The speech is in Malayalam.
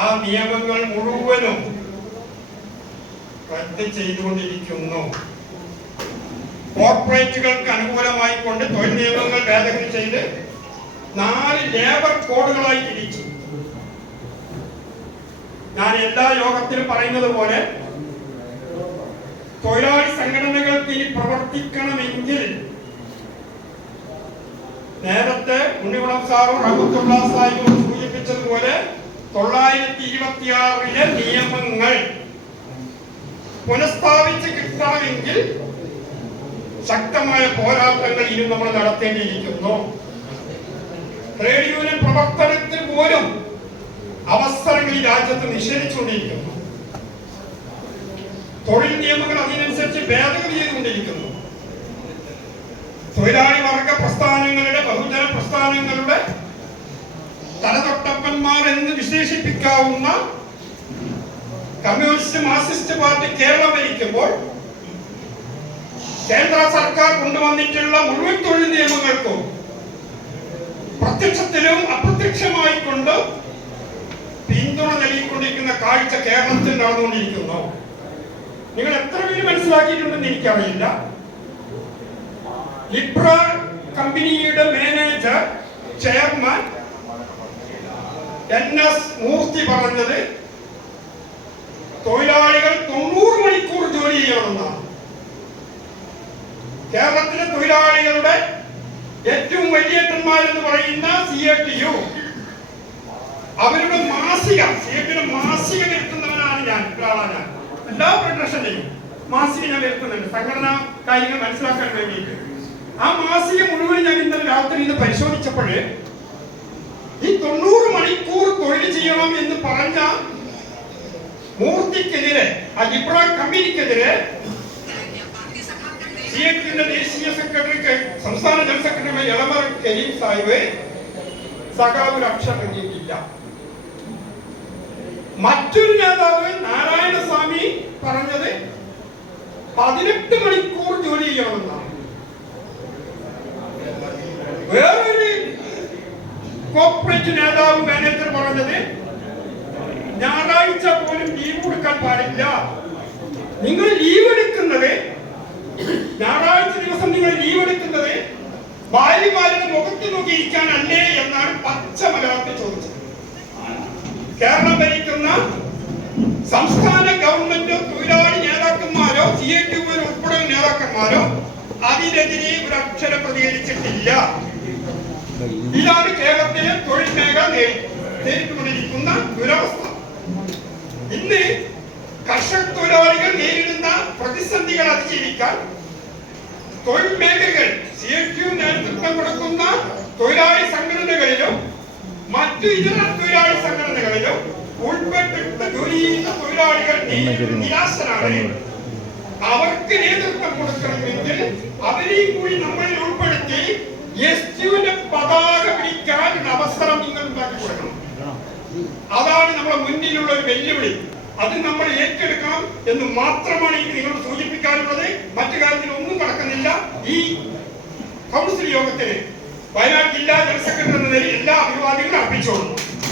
ആ നിയമങ്ങൾ മുഴുവനും റദ്ദ് ചെയ്തുകൊണ്ടിരിക്കുന്നു. കോർപ്പറേറ്റുകൾക്ക് അനുകൂലമായി കൊണ്ട് തൊഴിൽ നിയമങ്ങൾ ഭേദഗതി ചെയ്ത് നാല് ലേബർ കോഡുകളായി തിരിച്ചു. ഞാൻ എല്ലാ യോഗത്തിലും പറയുന്നത് പോലെ തൊഴിലാളി സംഘടനകൾക്ക് ഇനി പ്രവർത്തിക്കണമെങ്കിൽ നേരത്തെ ഉണ്ണികുളം സാറും റഹുത്തുള്ള സാഹിബും സൂചിപ്പിച്ചതുപോലെ തൊള്ളായിരത്തി ഇരുപത്തിയാറിലെ നിയമങ്ങൾ പുനഃസ്ഥാപിച്ച് കിട്ടണമെങ്കിൽ ശക്തമായ പോരാട്ടങ്ങൾ ഇനി നമ്മൾ നടത്തേണ്ടിയിരിക്കുന്നു. ട്രേഡ് യൂണിയൻ പ്രവർത്തനത്തിന് പോലും അവസരങ്ങൾ ഈ രാജ്യത്ത് നിഷേധിച്ചുകൊണ്ടിരിക്കുന്നു. തൊഴിൽ നിയമങ്ങൾ അതിനനുസരിച്ച് ഭേദഗതി ചെയ്തുകൊണ്ടിരിക്കുന്നു. തൊഴിലാളി വർഗ പ്രസ്ഥാനങ്ങളുടെ ബഹുജന പ്രസ്ഥാനങ്ങളുടെ എന്ന് വിശേഷിപ്പിക്കാവുന്ന കമ്മ്യൂണിസ്റ്റ് മാർക്സിസ്റ്റ് പാർട്ടി കേരളം ഭരിക്കുമ്പോൾ കേന്ദ്ര സർക്കാർ കൊണ്ടുവന്നിട്ടുള്ള മുഴുവൻ തൊഴിൽ നിയമങ്ങൾക്കും പ്രത്യക്ഷത്തിലും അപ്രത്യക്ഷമായി കൊണ്ട് പിന്തുണ നൽകിക്കൊണ്ടിരിക്കുന്ന കാഴ്ച കേരളത്തിൽ നടന്നുകൊണ്ടിരിക്കുന്നു. നിങ്ങൾ എത്ര പേര് മനസ്സിലാക്കിയിട്ടുണ്ടെന്ന് എനിക്കറിയില്ല. ലിപ്ര കമ്പനിയുടെ manager chairman N S Murthy പറഞ്ഞത് തൊഴിലാളികൾ തൊണ്ണൂറ് മണിക്കൂർ ജോലി ചെയ്യണമെന്നാണ്. കേരളത്തിലെ തൊഴിലാളികളുടെ ഏറ്റവും വലിയേട്ടന്മാരെന്ന് പറയുന്ന സി എ ടി യു. അവരുടെ മാസിക സി എ ടിയുടെ മാസിക വരുത്തുന്നവനാണ് ഞാൻ ഒരാളാണ് ഞാൻ. എല്ലാ പ്രൊട്ടക്ഷനെയും മാസിക ഞാൻ വരുത്തുന്നുണ്ട് സംഘടനാ കാര്യങ്ങൾ മനസ്സിലാക്കാൻ വേണ്ടിയിട്ട്. ആ മാസിക മുഴുവൻ ഞാൻ ഇന്നലെ രാത്രി ഇത് പരിശോധിച്ചപ്പോൾ ഈ തൊണ്ണൂറ് എന്ന് പറഞ്ഞ മൂർത്തിക്കെതിരെ ആ ലിബ്ര കമ്പനിക്കെതിരെ ദേശീയ സെക്രട്ടറി സംസ്ഥാന ജനറൽ സെക്രട്ടറി എളമർ കരീം സാഹിബ് സഖാവ് അക്ഷരം നൽകിയിട്ടില്ല മറ്റൊരു നേതാവ് നാരായണസ്വാമി പറഞ്ഞത് പതിനെട്ട് മണിക്കൂർ ജോലി ചെയ്യണമെന്നാണ്. വേറൊരു കോർപ്പറേറ്റ് നേതാവ് മാനേജർ പറഞ്ഞത് ഞായറാഴ്ച പോലും ലീവ് കൊടുക്കാൻ പാടില്ല. നിങ്ങൾ ലീവ് എടുക്കുന്നത് ഞായറാഴ്ച ദിവസം നിങ്ങൾ ലീവ് എടുക്കുന്നത് ഭാര്യമാരുടെ മുഖത്ത് നോക്കി ഇരിക്കാനല്ലേ എന്നാണ് പച്ച മലയാളത്തിൽ ചോദിച്ചത്. കേരളം ഭരിക്കുന്ന സംസ്ഥാന ഗവൺമെന്റോ തൊഴിലാളി നേതാക്കന്മാരോ സി ഐ ടി ഉൾപ്പെടെ നേതാക്കന്മാരോ അതിനെതിരെ ഒരു അക്ഷരം പ്രതികരിച്ചിട്ടില്ല. ഇതാണ് കേരളത്തിലെ തൊഴിൽ മേഖല നേരി- നേരിട്ടുകൊണ്ടിരിക്കുന്ന ദുരവസ്ഥ. ഇന്ന് കർഷക തൊഴിലാളികൾ നേരിടുന്ന പ്രതിസന്ധികൾ അതിജീവിക്കാൻ തൊഴിൽ മേഖലകൾ സി നേതൃത്വം കൊടുക്കുന്ന തൊഴിലാളി സംഘടനകളിലും മറ്റു ഇതര തൊഴിലാളി സംഘടനകളിലും ഉൾപ്പെട്ടിട്ട് ജോലി ചെയ്യുന്ന തൊഴിലാളികൾ നിരാശനാണ്. നിരാശരാണ് അവർക്ക് നേതൃത്വം കൊടുക്കണമെങ്കിൽ അവരെയും കൂടി നമ്മളിൽ ഉൾപ്പെടുത്തി എസ് നമ്മുടെ മുന്നിലുള്ള ഒരു വെല്ലുവിളി. അത് നമ്മൾ ഏറ്റെടുക്കണം എന്ന് മാത്രമാണ് എനിക്ക് നിങ്ങൾ സൂചിപ്പിക്കാനുള്ളത്. മറ്റു കാര്യത്തിൽ ഒന്നും നടക്കുന്നില്ല. ഈ കൗൺസിൽ യോഗത്തിന് വയനാട് ജില്ലാ ജനറൽ സെക്രട്ടറി എന്ന നിലയിൽ എല്ലാ അഭിവാദ്യങ്ങളും അർപ്പിച്ചോളും